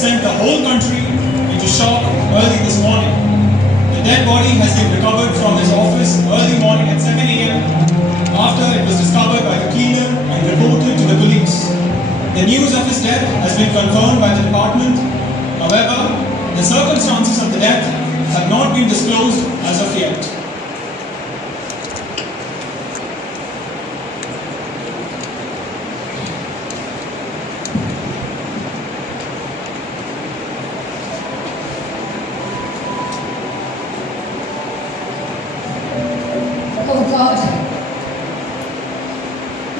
sent the whole country into shock early this morning. The dead body has been recovered from his office early morning at 7 a.m. after it was discovered by the cleaner and reported to the police. The news of his death has been confirmed by the department. However, the circumstances of the death have not been disclosed as of yet. Oh God,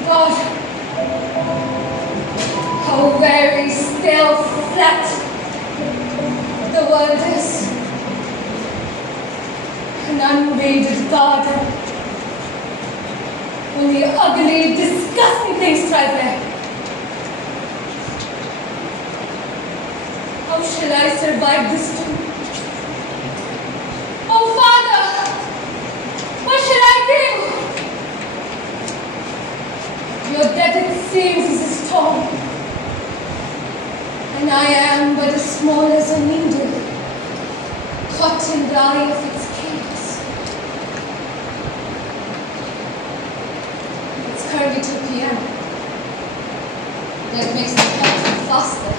God, how very still flat the world is. An unmade garden. Only ugly, disgusting things thrive there. How shall I survive this too? Oh Father, what shall I do? Your death, it seems, is a storm, and I am but as small as a needle, caught in the eye of its chaos. It's currently 2 p.m. That makes the clock faster.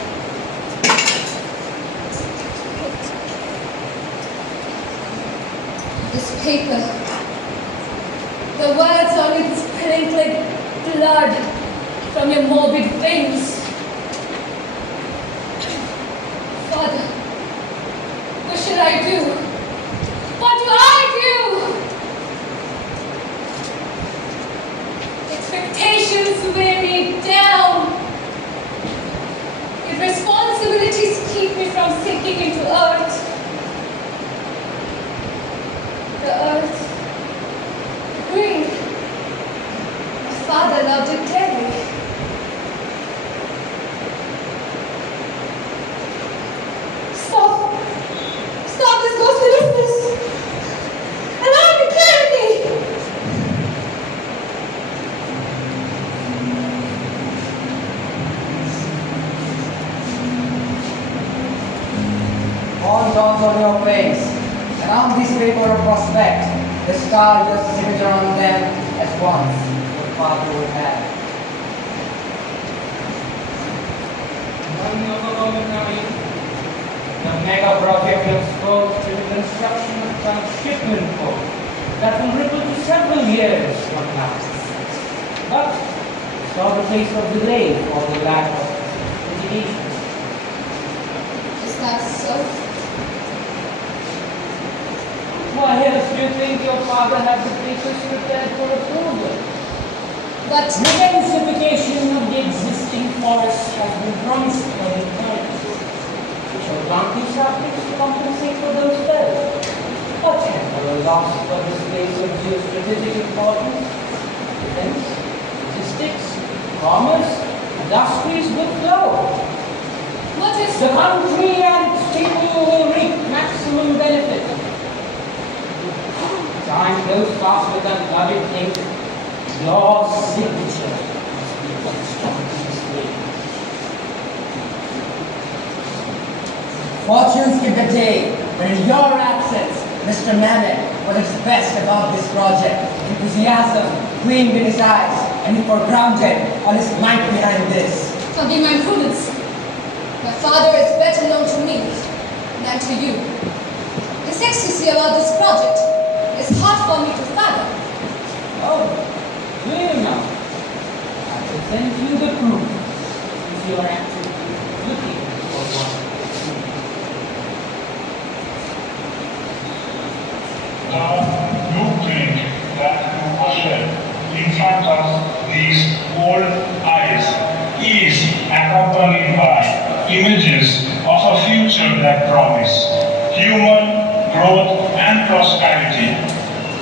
This paper, the words on it sprinkle like blood from your morbid veins. Father, what should I do? What do I do? Expectations weigh me down. If responsibilities keep me from sinking into earth, the earth, green. My father loved it dearly. Stop! Stop this ghostly business! Allow me clarity! All dawns on your face. Around this paper of prospect, the star just signature on them at once, your father would have. The mega project looks forward to the construction of transshipment port that will ripple to several years from now. But it's not a case of delay or the lack of litigation. Is that so? Why else do you think your father had the papers prepared for approval? But The densification of the existing forest has been promised for the time. We shall plant these saplings to compensate for those fells. A temporal loss for this place of geostrategic importance. Defense, logistics, commerce, industries will flow. what is The country and its people will reap maximum benefit. Time goes faster than bloody ink. Your signature must be etched on this way. Fortunes give the day, but in your absence, Mr. Mamet was at his best about this project. Enthusiasm gleamed in his eyes, and he foregrounded all his might behind this. forgive my imprudence? My father is better known to me than to you. His ecstasy about this project is hard for me to fathom. Oh, do you know? I will send you the proof if you are actively looking for one. The blueprint that you usher in front of these old eyes is accompanied by images of a future that promise human growth and prosperity.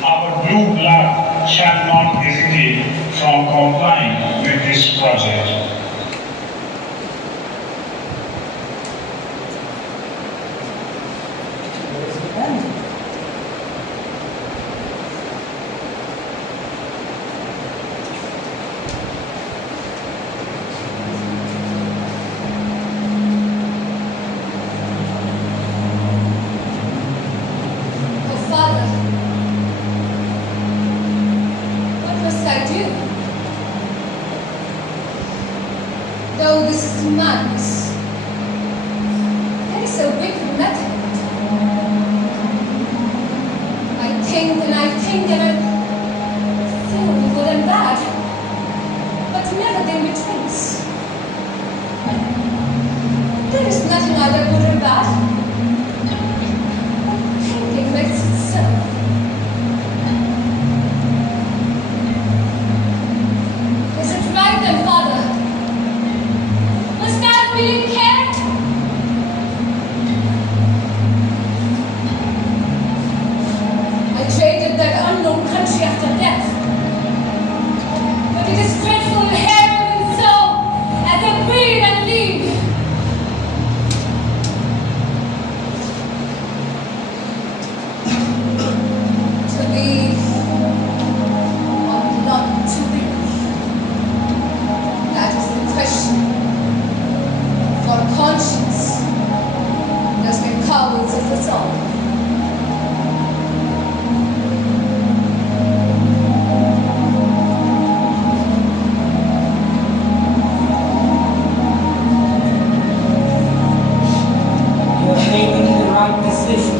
Our blue blood shall not hesitate from complying with this project. Where is the pen? do. Though this is madness, there is a wicked method. I think and I think and I think only good and bad, but never the in-betweens. There is nothing either good or bad. Thinking makes it so. Is it right then, Father? Must I really care? I traded that unknown country after death. But it is dreadful and harrowing so, as I breathe and leave. To leave or not to leave? That is the question. For conscience does make cowards of us all. You are making the right decision.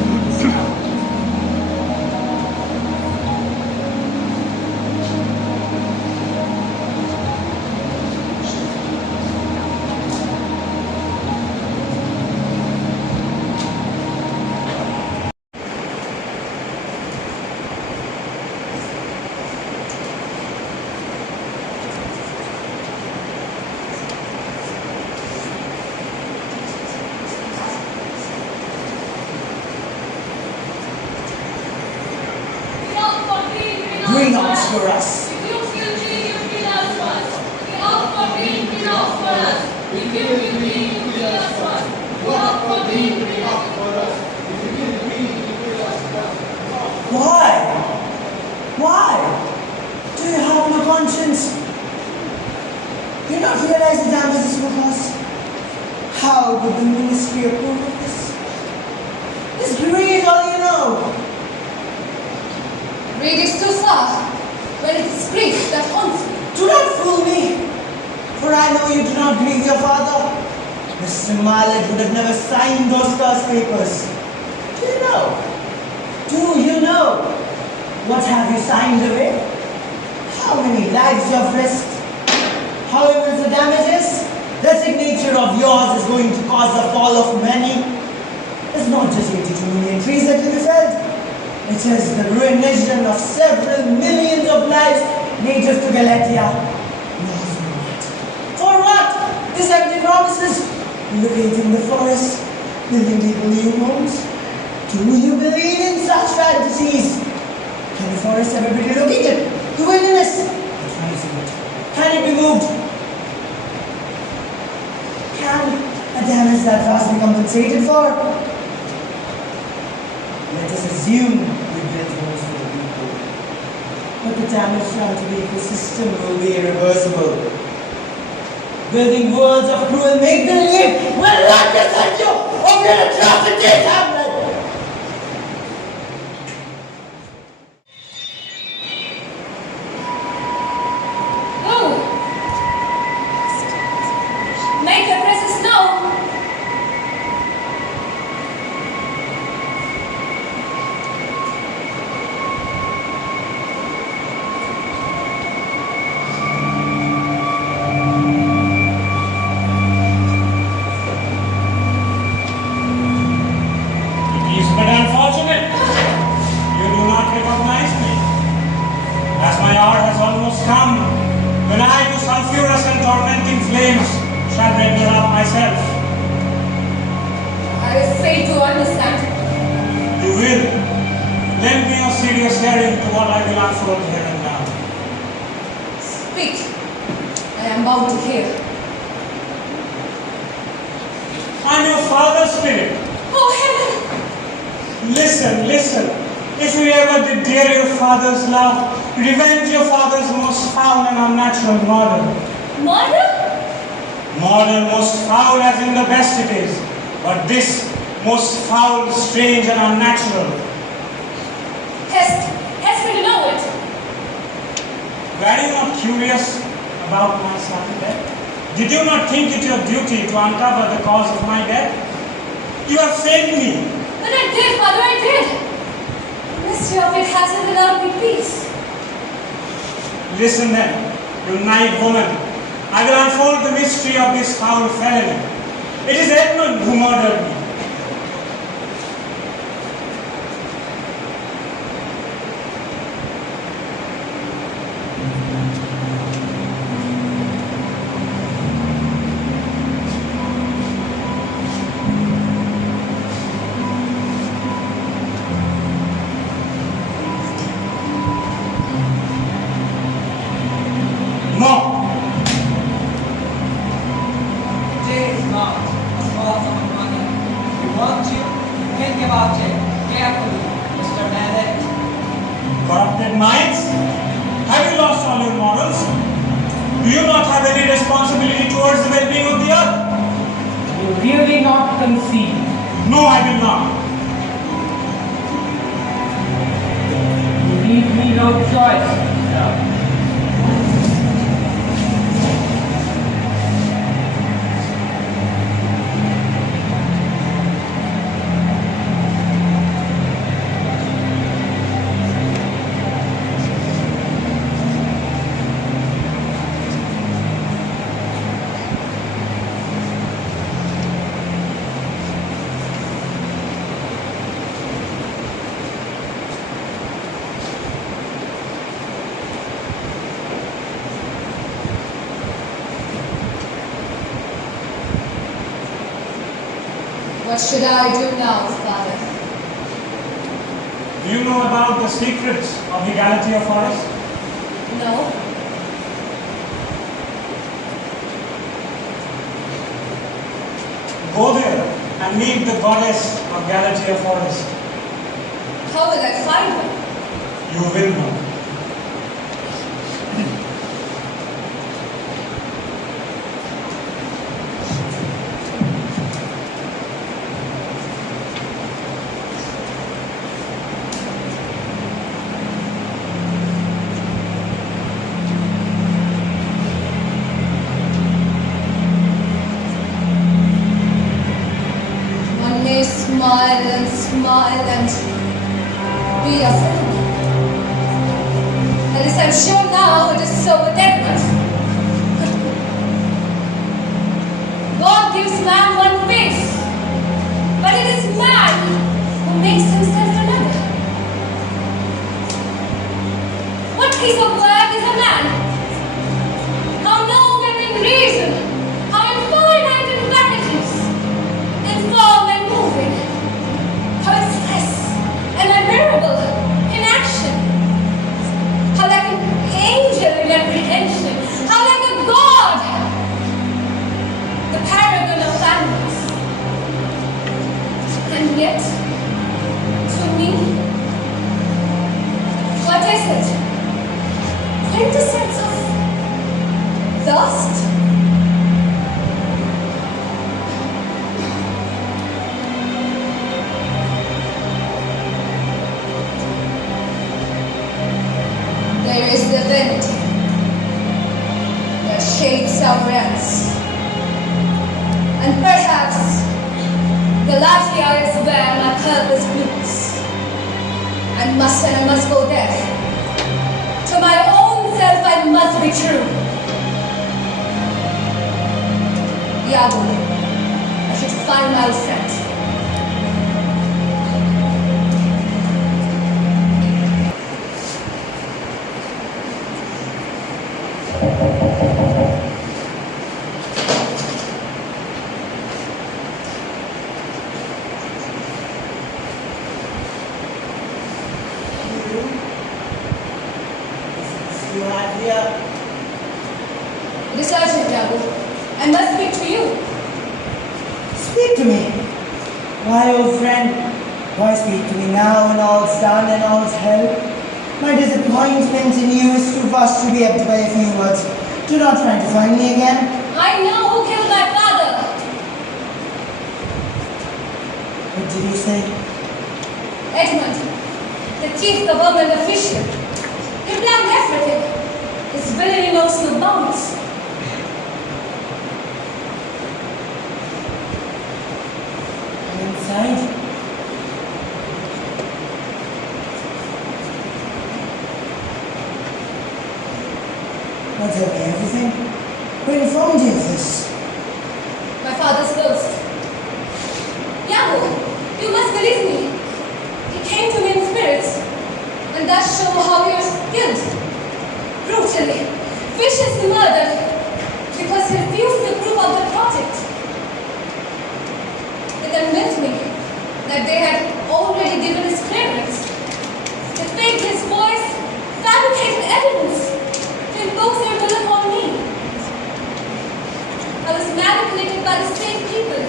Green ox for us. If you feel green, you feel us once. We all for green, green ox for us. If you feel green, you feel us once. We all for green, green ox for us. If you feel green, you feel us once. Why? Why? Do you have no conscience? Do you not realize the damage this will cause? How would the ministry approve of this? This greed, all you know. Greed is too far when it is grief that haunts you. Do not fool me, for I know you do not grieve your father. Mr. Hamlet would have never signed those cursed papers. Do you know? Do you know? What have you signed away? How many lives you have risked? How immense the damages? The signature of yours is going to cause the fall of many. It's not just 82 million trees that will be felled. It is the ruination of several millions of lives native to Galatia. For what? These empty promises? Relocating the forest, building people new homes? Do you believe in such fantasies? Can the forest ever be relocated? The wilderness? Can it be moved? Can a damage that vast be compensated for? Let us assume we build homes for the people. But the damage done to the ecosystem will be irreversible. Building worlds of cruel make-believe will not present you of your atrocities, Hamlet! Make your presence known. It is but unfortunate you do not recognize me, as my hour has almost come, when I to sulphurous and tormenting flames shall render up myself. I was afraid to understand. You will. Lend me your serious hearing to what I will unfold here and now. Speak. I am bound to hear. I'm your father's spirit. Oh, heaven! Listen, listen. If you ever did dare your father's love, revenge your father's most foul and unnatural murder. Murder? Murder most foul as in the best it is, but this most foul, strange and unnatural. Hast me to know it? Were you not curious about my sudden death? Did you not think it your duty to uncover the cause of my death? You have saved me. But I did, Father, I did. The mystery of it hasn't allowed me peace. Listen then, you naive woman. I will unfold the mystery of this foul felony. It is Edmund who murdered me. No. It is not a fault of money. If you want to, think about it carefully, Mr. Mallet. Corrupted minds? Have you lost all your morals? Do you not have any responsibility towards the well-being of the earth? You really not concede. No, I will not. You leave me no choice. No. What should I do now, Father? Do you know about the secrets of legality of forest? No. Go there and meet the goddess of Galatea Forest. How will I find her? You will know. One may smile and be a friend. At least I'm sure now it is so with Edmund. God gives man one face, but it is man who makes himself another. What piece of work is a man? How noble in reason, how infinite in faculties, in form and moving, how express and admirable in action, how like an angel in apprehension, how like a god, the paragon of animals. And yet, to me, what is it? Quintessence of dust? There is the wind that shades our ends, and perhaps Galatia is where my purpose blooms. And I must go there. To my own self I must be true. Iago, I should find my friend. It is urgent, Iago. I must speak to you. Speak to me. Why, old friend? Why speak to me now when all's done and all's held? My disappointment in you is too vast to be ebbed by a few words. Do not try to find me again. I know who killed my father. What did you say? Edmund, the chief government official. He planned everything. His villainy knows no bounds. And inside, well, tell me everything. Where informed you of this? My father's ghost. Yahoo! You must believe me. He came to me in spirits, and that show how he was killed. Brutally, viciously murdered, because he refused to approve of the project. They convinced me that they had already given his clearance. They faked his voice, fabricated evidence, to impose their will upon me. I was manipulated by the same people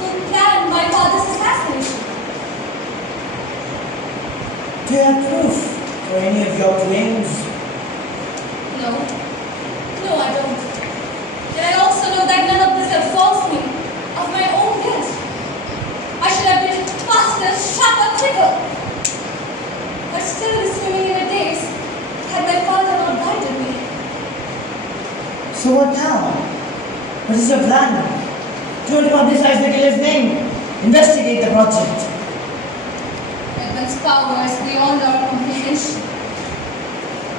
who planned my father's assassination. Do you have proof for any of your claims? No. No, I don't. And I also know that none of this absolves me of my own guilt. I should have been faster, sharper, quicker. I'd still be swimming in a daze had my father not guided me. So what now? What is your plan? Do you want to publicize the killer's name? Investigate the project. Edmund's power is beyond our comprehension.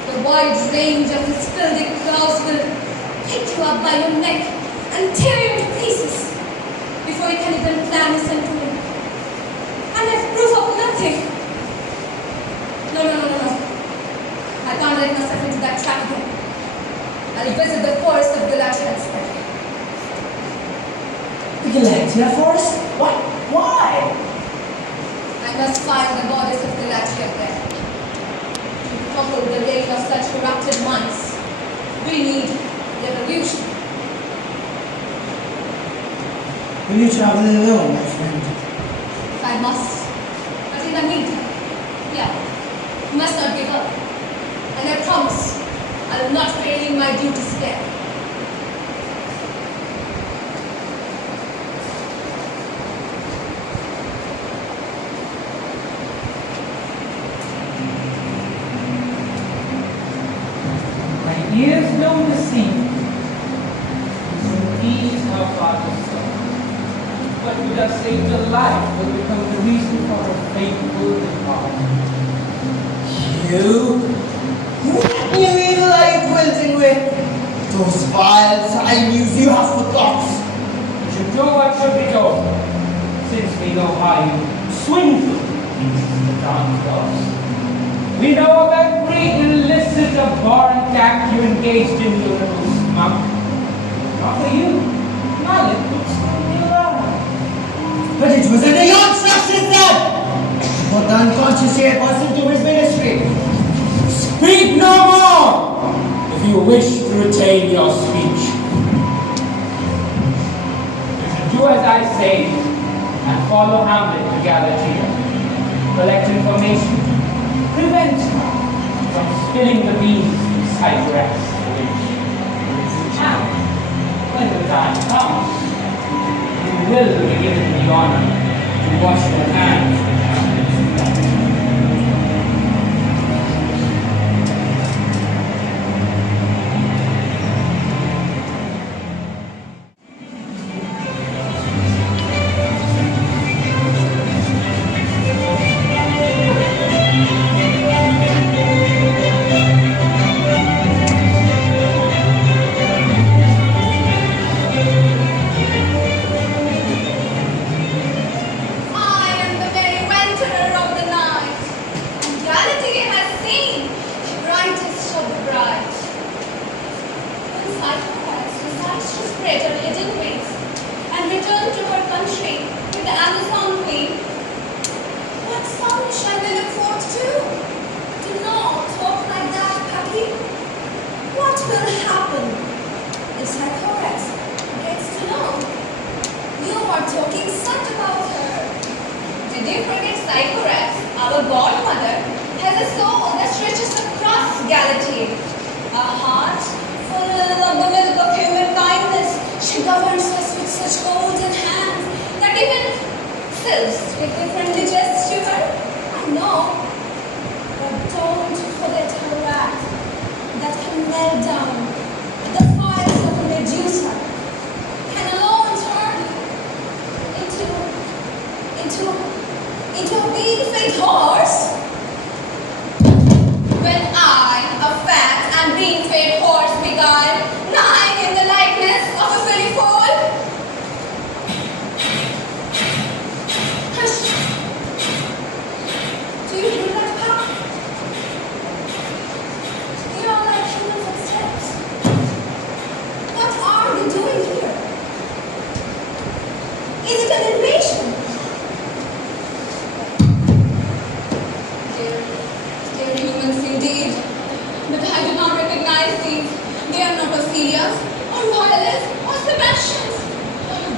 The wide range of his filthy claws will pick you up by your neck and tear you to pieces before you can even plan his undoing. And I have proof of nothing. No. I can't let myself into that trap again. I'll visit the forest of Galatia instead. The Galatia forest? What? Why? I must find the goddess of Galatia there. To topple the reign of such corrupted minds, we need revolution. Will you travel alone, my friend? If I must. But in the meantime, you must not give up. And I promise, I will not fail in my duties there. My ears don't deceive me. Indeed, her father's son. What would have saved her life will become the reason for her fateful departure. You? What new evil are you quilting with? Those vile sinews you have for thoughts. We should do what should be done, since we know how you swindle these dogs. We know of every illicit abhorrent act you engaged in, you little smug. Not for you, knowledge would still be around. But it was under your instructions then! Put the unconscious chairperson to his ministry. Speak no more, if you wish to retain your speech. You should do as I say, and follow Hamlet to Galatia. Collect information, prevent her from spilling the beans in Cyprus. And when the time comes, you will be given the honor to wash your hands. can melt down at the fires of a Medusa, can alone turn into a bean-fed horse? When I, a fat and bean-fed horse, beguile, lying in the likeness of a filly foal? Hush! Do you hear that puff? They are like human footsteps. What are they doing here? Is it an invasion? Dear humans indeed, but I do not recognize these. They are not Ophelias, or Violets, or Sebastians.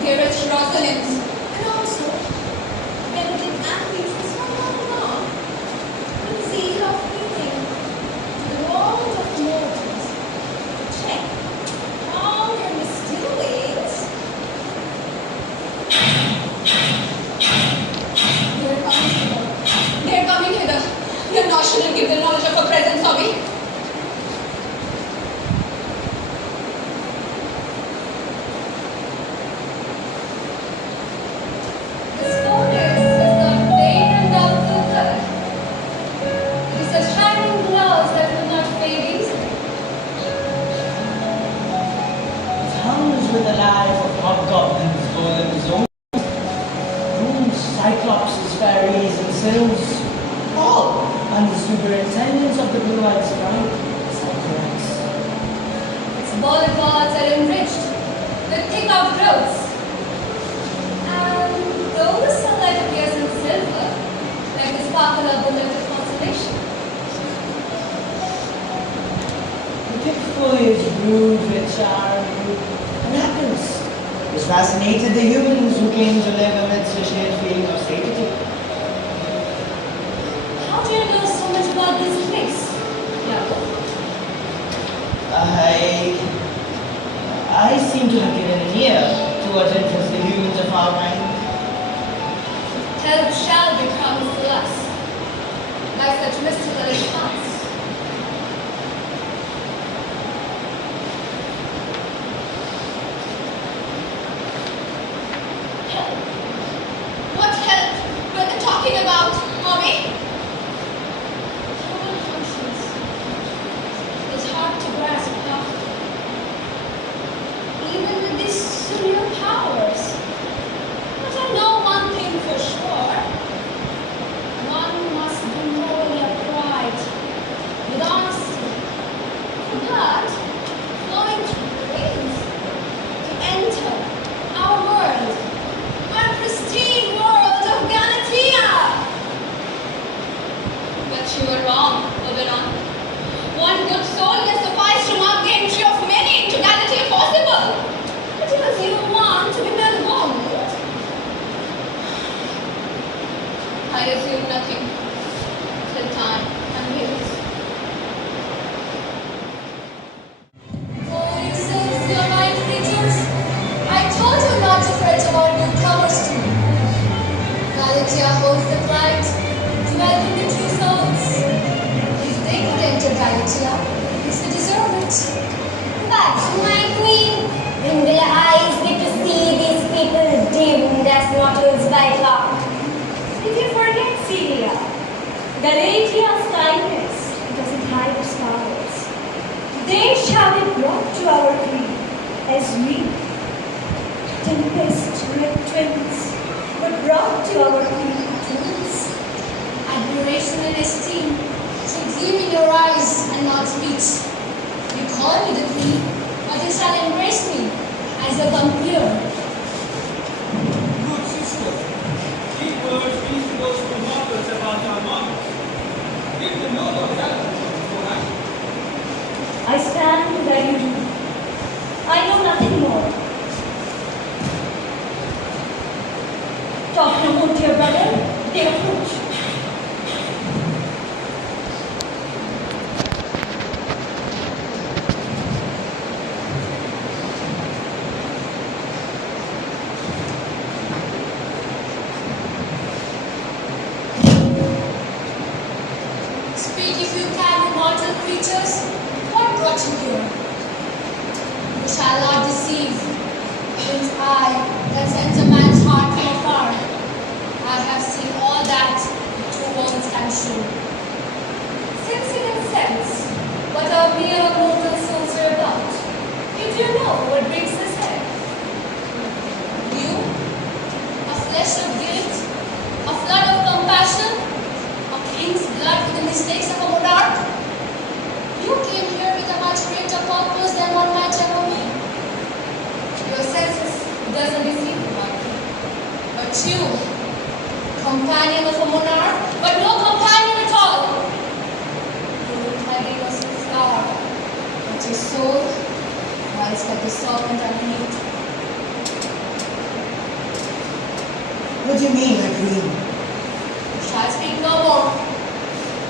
They are rich Rosalinds, and also Benedict and Beatrice from London, with zeal of healing to the world of mortals. Check all your misdoings. They are coming hither. Your nose shouldn't give the knowledge of her presence, Hobby. This forest is not vain and doubtful good. It is a shining glass that will not fade easily. It hums with the life of hobgoblins, golems, gnomes, cyclopses, fairies, and sylphs, all under the superintendence of the blue-eyed sprite, Cyclops. Its boulevards are enriched with thick outgrowths, and though the sunlight appears in silver, like the sparkle of the little constellation, The thick foliage brewed with charm and happiness, which fascinated the humans who came to live amidst a shared feeling of safety. how do you know so much about this place? I seem to have given an ear to what interests the humans of our kind. Help shall be promised to us by such mystical enchants. Help? What help were they talking about, Mommy? Human conscience is hard to grasp, huh? Even with these surreal powers. But I know one thing for sure. One must be morally upright, with honesty, for blood flowing through the veins to enter our world, our pristine world of Galatea. But you were wrong, Oberon. One good soul can suffice to mark the entry of many into Galatea possible. Because you want to be well-born. I assume nothing till time unveils. Oh, you says you're mind creatures. I told you not to fret about newcomers to me. Galatea holds the right to welcome the true souls. If they could enter Galatea, it's they deserve it. But, my queen, when their eyes get to see these people dimmed as mortals by clock. Did you forget Syria? Galatia's kindness, because it hides powers. They shall be brought to our queen as we, tempest-red twins, were brought to our queen twins. Admiration and esteem should gleam in your eyes and not speech. You call me the queen, but you shall embrace me as a compeer. Good sister, these words mean to those who marvels about our monarchs. Give them no reality before I. I stand where you do. I know nothing more. Talk no more to your brother. They approach. Speak if you can, mortal creatures. What brought you hear. You shall not deceive, since I can sense a man's heart from afar. I have seen all that two worlds can show. Sensing and sense, what our mere mortal souls are about. Did you know what breaks his head? You, a flesh of guilt, a flood of compassion, a king's blood for the mistakes of a monarch. You came here with a much greater purpose than one might ever be. Your senses doesn't deceive you, Bharati. But you, companion of a monarch, but no companion at all. You look like a innocent flower, but your soul lies like the serpent underneath. What do you mean, my queen? You shall speak no more.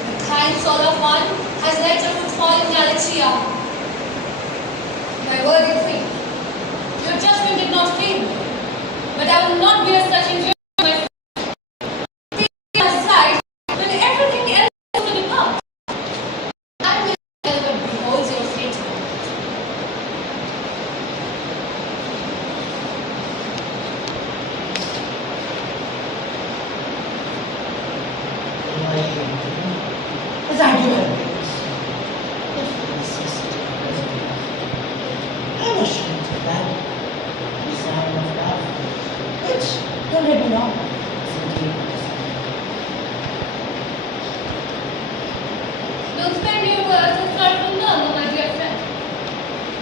The kind soul of one has let your footfall in Galatia. My worthy queen, Your judgment did not fail me, but I will not be a such injury to my side when everything else is to depart. I will but behold your fate. As I do have witness, if the necessity present, I am ashamed of that. Desire of love, which, don't let me know, is indeed a desire. Don't spend your words and start from learn, my dear friend.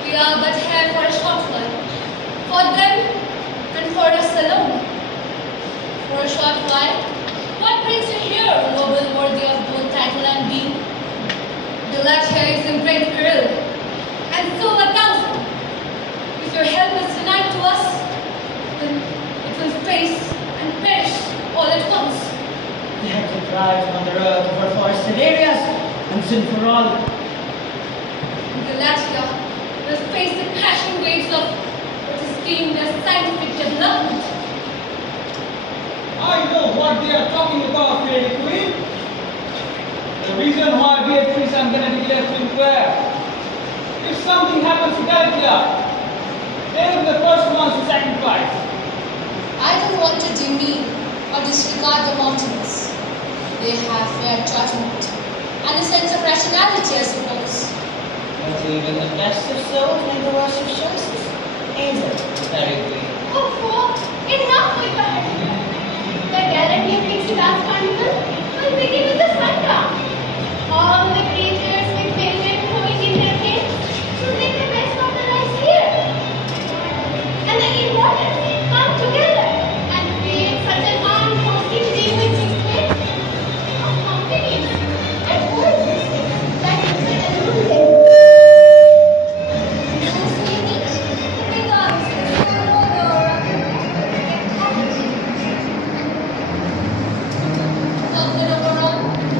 We are but here for a short while, for them and for us alone. For a short while, what brings you here, noble, worthy of both title and being? The light here is in great peril, and so a thousand. If your help is denied to us, then it will face and perish all at once. We have to drive on the road over forested areas, and soon for all. Galatia will face the crashing waves of what is deemed as scientific development. I know what they are talking about, Lady Queen. The reason why Beatrice and Benedict left in prayer. If something happens to Galatia, they will be the first ones to sacrifice. I don't want to demean or disregard the mountains. They have fair judgment and a sense of rationality, I suppose. But even the best of souls make the worst of choices. Ain't it, very queen? Oh, enough with that. The Galatia Pixie last carnival will begin with the Santa. All the creatures with velvet flowing in their heads should make the best of their lives here. And the immortals come together and create such an unforeseen demon of companies and coexistence that is an illusion. Something overall.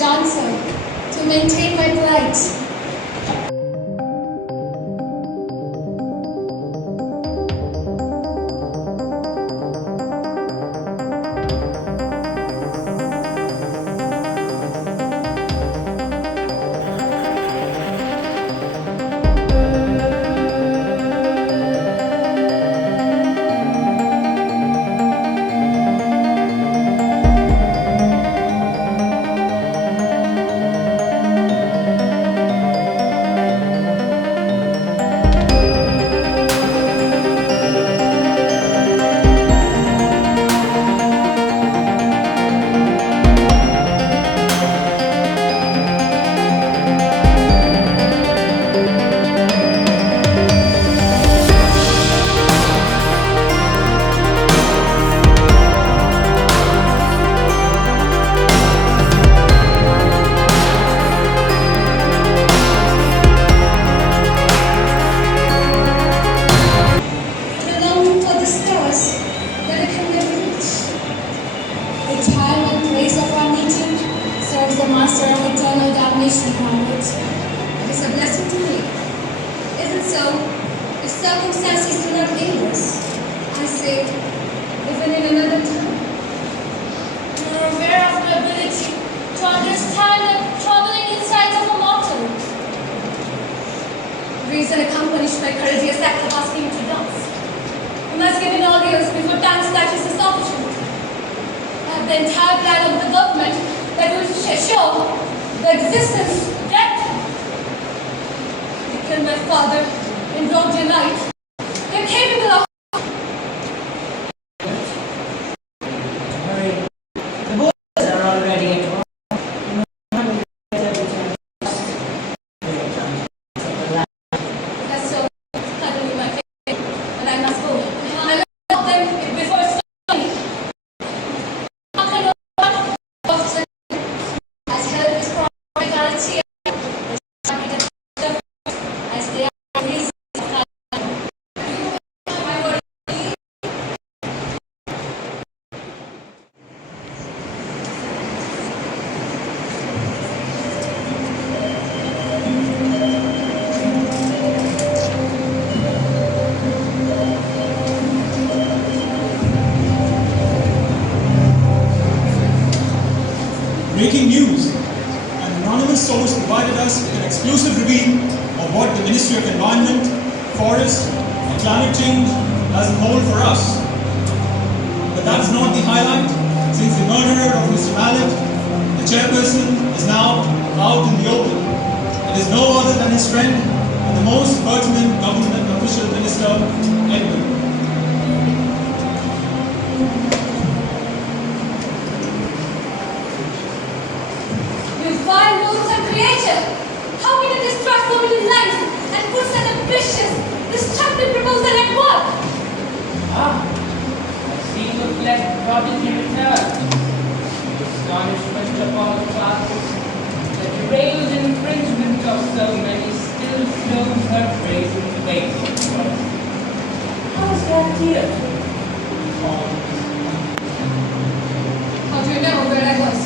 dancer to maintain my plight. Reason accomplished by courageous act of asking to dance. We must give in all ears before dance touches this opportunity. I have the entire plan of the government that will assure the existence, death. They killed my father in broad daylight. They're capable of The boys are already at work. That's so suddenly my faith, but I must go. I will help them before storming. How can one officer as help is Bharati as they are released. Breaking news. An anonymous source provided us with an exclusive reveal of what the Ministry of Environment, Forest and Climate Change has in hold for us. But that is not the highlight, since the murderer of Mr. Hamlet, the chairperson, is now out in the open. It is no other than his friend and the most pertinent government official, Minister Edward. Vile roots and creature! How can you destroy so many lives and put such ambitious, destructive proposal at work? I see you have let prodigy return. The astonishment of all classes, the deranged infringement of so many still shows her brazen face of work. How is that dear? How do you know where I was?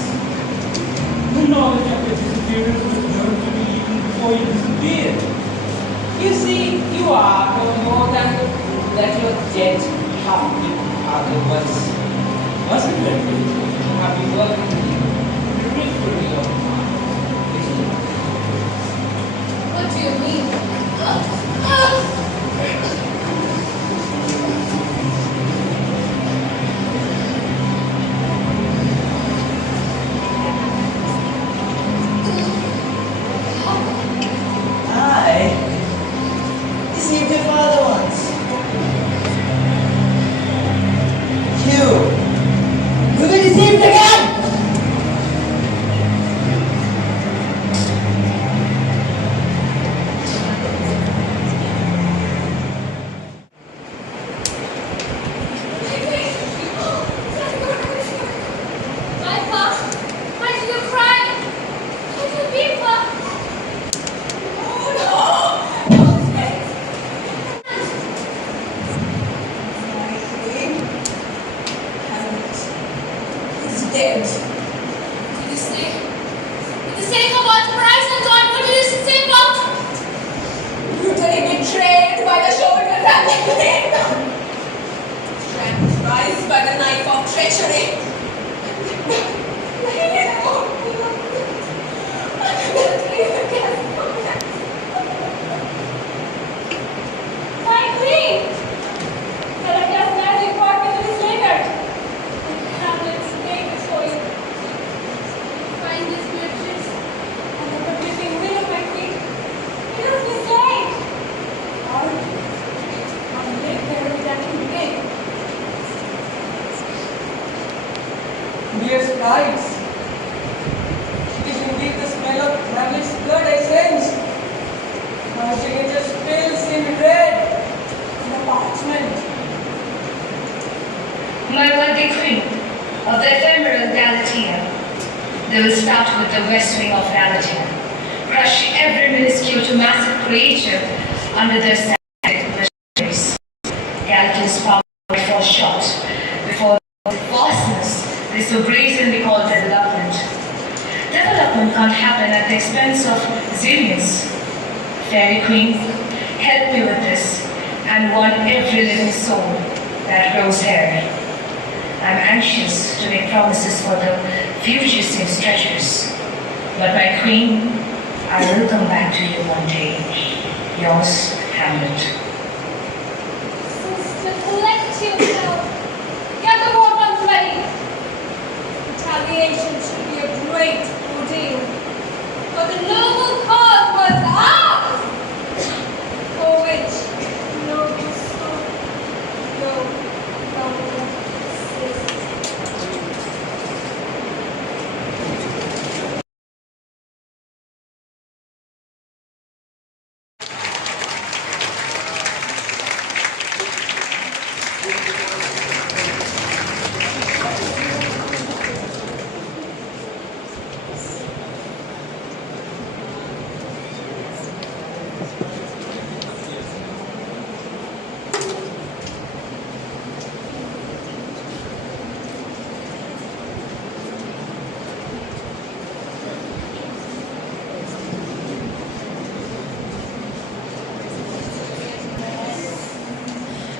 The knowledge of your disappearance was known to me even before you disappeared. You see, you are no more than the proof that your dead half-people was. Wasn't there difficult to have you working with you, periphery of mind? What do you mean? I deceived your father once. You'll be deceived again! Rise by the knife of treachery. My queen! But I guess magic part is later. Hamlet's make it for you. Find this Beatrice and the producing will of my queen. It is mistake. I'll live there with that again. Dear sprites, it is indeed the smell of Hamlet's blood I sense. My signature spills in red on the parchment. My worthy queen of the ephemeral Galatea, they will start with the west wing of Galatea, crush every minuscule to massive creature under their static machineries. Galatea's power falls short before the vastness they so brazenly call development. Development can't happen at the expense of resilience. Fairy queen, help me with this and warn every living soul that grows here. I'm anxious to make promises for the future seems treacherous. But my queen, I will come back to you one day. Yours, Hamlet. Sister, collect yourself. Get the weapons ready. Retaliation should be a great ordeal. For the noble cause was ours, for which noble soul, noble sister.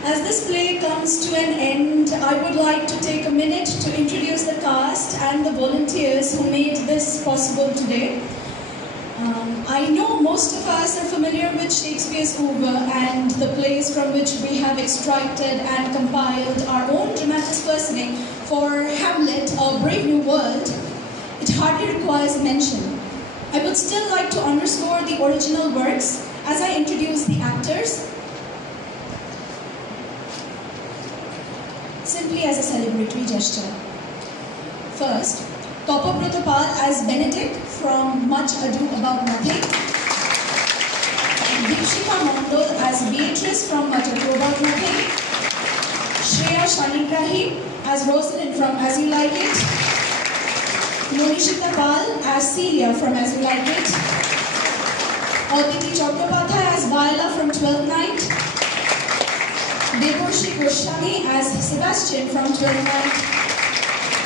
As this play comes to an end, I would like to take a minute to introduce the cast and the volunteers who made this possible today. I know most of us are familiar with Shakespeare's Oeuvre and the plays from which we have extracted and compiled our own dramatis personae for Hamlet, A Brave New World. It hardly requires mention. I would still like to underscore the original works as I introduce the actors, simply as a celebratory gesture. First, Topabrotapal as Benedict from Much Ado About Nothing. Deepshika Mondol as Beatrice from Much Ado About Nothing. Shreya Shanigrahi as Rosalind from As You Like It. Monishita Pal as Celia from As You Like It. Aditi Chattopadhyay as Viola from 12th Night. Deborshi Goswami as Sebastian from 12th Night.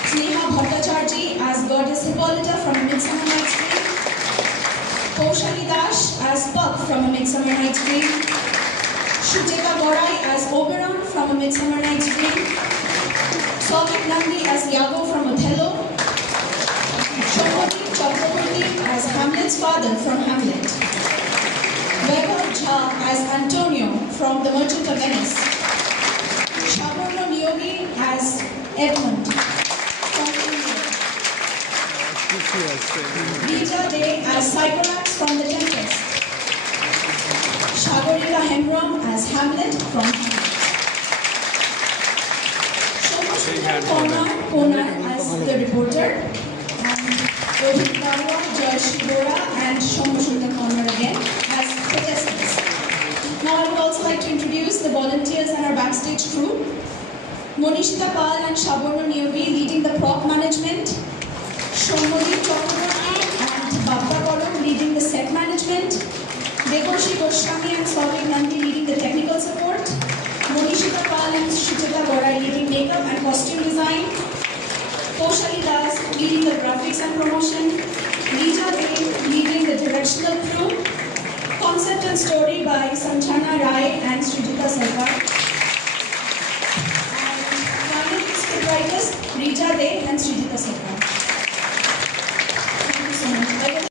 Sneha Bhattacharjee as Goddess Hippolyta from A Midsummer Night's Dream. Paushali Dash as Puck from A Midsummer Night's Dream. Shuteva Gorai as Oberon from A Midsummer Night's Dream. Souvik Nandi as Iago from Othello. Shomati Chakraborty as Hamlet's father from Hamlet. Vaibhav Jha as Antonio from The Merchant of Venice. Shaborno Niyogi as Edmund from England. Rita Day as Cyclops from The Tempest. Shagorika Hemram as Hamlet from Hamlet. Shomashita Konar as the reporter. And Rohit Karwa, Jayashi Bora and Shomashita Konar again as protestants. Now I would also like to introduce the volunteers and our backstage crew. Monishita Pal and Shaborno Niyogi leading the prop management. Shomodi Chakraborty and Babda Gorum leading the set management. Deborshi Goswami and Souvik Nandi leading the technical support. Monishita Pal and Shutita Gorai leading makeup and costume design. Paushali Das leading the graphics and promotion. Rija Dev leading the directional crew. Concept and story by Sanchana Rai and Srijita Sarkar. writers Rita De and Srijita Sarkar.